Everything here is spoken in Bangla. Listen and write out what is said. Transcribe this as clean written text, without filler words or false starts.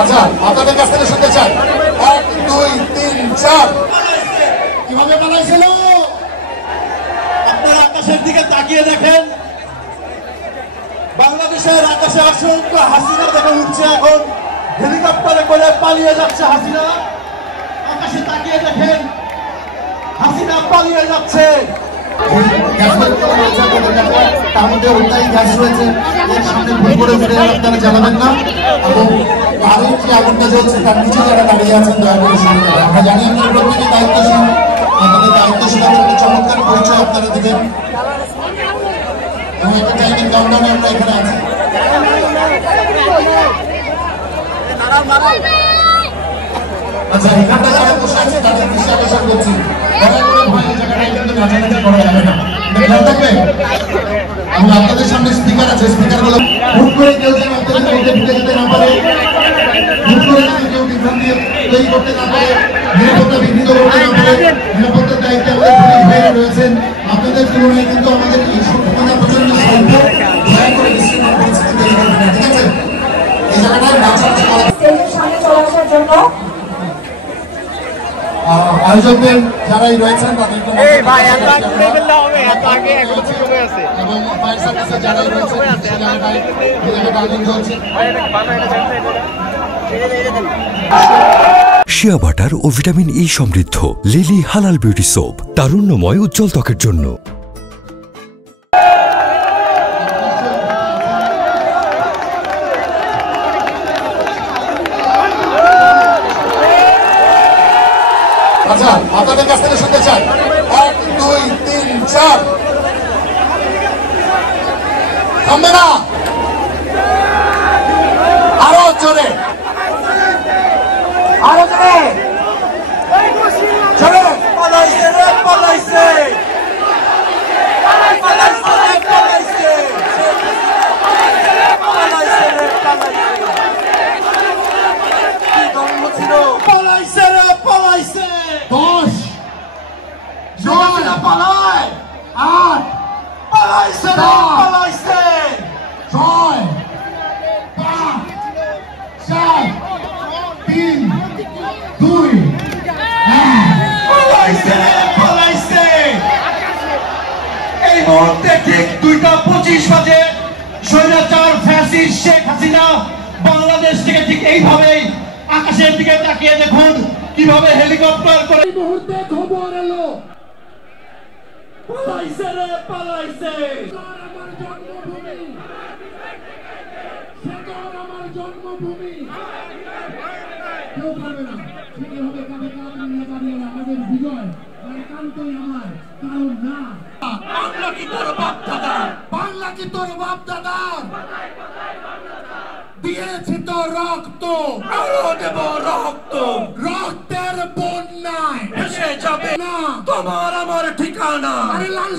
আচ্ছা, আপনাদের কাছ থেকে শুনতে চাই 1 2 3 4 কিভাবে পালাইছিল? আপনারা আকাশের দিকে তাকিয়ে দেখেন, বাংলাদেশের আকাশে অসংখ্য হাসিনা দেখা উঠছে। এখন হেলিকপ্টারে করে পালিয়ে যাচ্ছে হাসিনা। আকাশে তাকিয়ে দেখেন, হাসিনা পালিয়ে যাচ্ছে। তার মধ্যে অন্যায় গ্যাস রয়েছে, এর সামনে ভুল করে ফিরে আপনারা জানাবেন না, এবং বাড়ির যে আগুনটা জ্বলছে তার নিচে যারা দাঁড়িয়ে আছেন দয়া করে শুনে নেবেন। আমরা জানি আপনারা প্রত্যেকে দায়িত্বশীল, আপনাদের দায়িত্বশীলতার একটা চমৎকার পরিচয় আপনারা দেবেন, এবং একটা টাইমের কাউন্টারে আমরা এখানে আছি। আচ্ছা, এখানটা যারা বসে আছে তাদের দৃষ্টি আকর্ষণ করছি, দয়া করে ভয় এই জায়গাটায় কিন্তু নাচানাচি করা যাবে না, খেয়াল থাকবে। এবং আপনাদের সামনে স্পিকার আছে, স্পিকার গুলো হুট করে কেউ যেন আপনাদের মধ্যে ঢুকে যেতে না পারে, হুট করে যেন কেউ বিভ্রান্তি তৈরি করতে না পারে, নিরাপত্তা বিঘ্নিত করতে না পারে। নিরাপত্তার দায়িত্বে আমাদের পুলিশ ভাইরা রয়েছেন, আপনাদের তুলনায় কিন্তু আমাদের এই সক্ষমতা প্রচন্ড স্বল্প। দয়া করে বিশৃঙ্খল পরিস্থিতি তৈরি করবেন না, ঠিক আছে? এই জায়গাটায় নাচানাচি করা স্টেজের সামনে চলে আসার জন্য আয়োজকদের যারাই রয়েছেন তাদেরকে এবং ফায়ার সার্ভিসের যারাই রয়েছেন আয়োজন চলছে। শিয়া বাটার ও ভিটামিন ই সমৃদ্ধ লিলি হালাল বিউটি সোপ, তারুণ্যময় উজ্জ্বল ত্বকের জন্য। আচ্ছা, আপনাদের কাছ থেকে শুনতে চাই 1 2 3 4 থামবে না, আরো জোরে, আরো জোরে, জোরে। পালাইছে রে, পালাইছে, পালাইছে রে, পালাইছে, পালাইছে রে, পালাইছে। কি ধর্ম ছিল? পালাইছে রে, পালাইছে। 10 9 পালায়, 8 পালাইছে রে, পালাইছে। 6 5 4 3 2 পালাইছে রে, পালাইছে। এই মুহূর্তে ঠিক 2:25 বাজে স্বৈরাচার ফ্যাসিস্ট শেখ হাসিনা বাংলাদেশ থেকে ঠিক এইভাবেই আকাশের দিকে তাকিয়ে দেখুন কিভাবে হেলিকপ্টার করে এই মুহূর্তে খবর এলো, পালাইছে রে, পালাইছে। আমার জন্মভূমি, আমার জন্মভূমি। কেউ পাবে না, সেটি হবে কাঁধে কাঁধ মিলিয়ে দাঁড়িয়ে আমাদের বিজয়, একান্তই আমার, কারণ না বাংলা কি তোর বাপ দাদা, বাংলা কি তোর বাপ দাদা দিয়েছি তো রক্ত, আরো দেব রক্ত, রক্তের বন্যায় ভেসে যাবে না তোমার আমার ঠিকানা। আরে লাল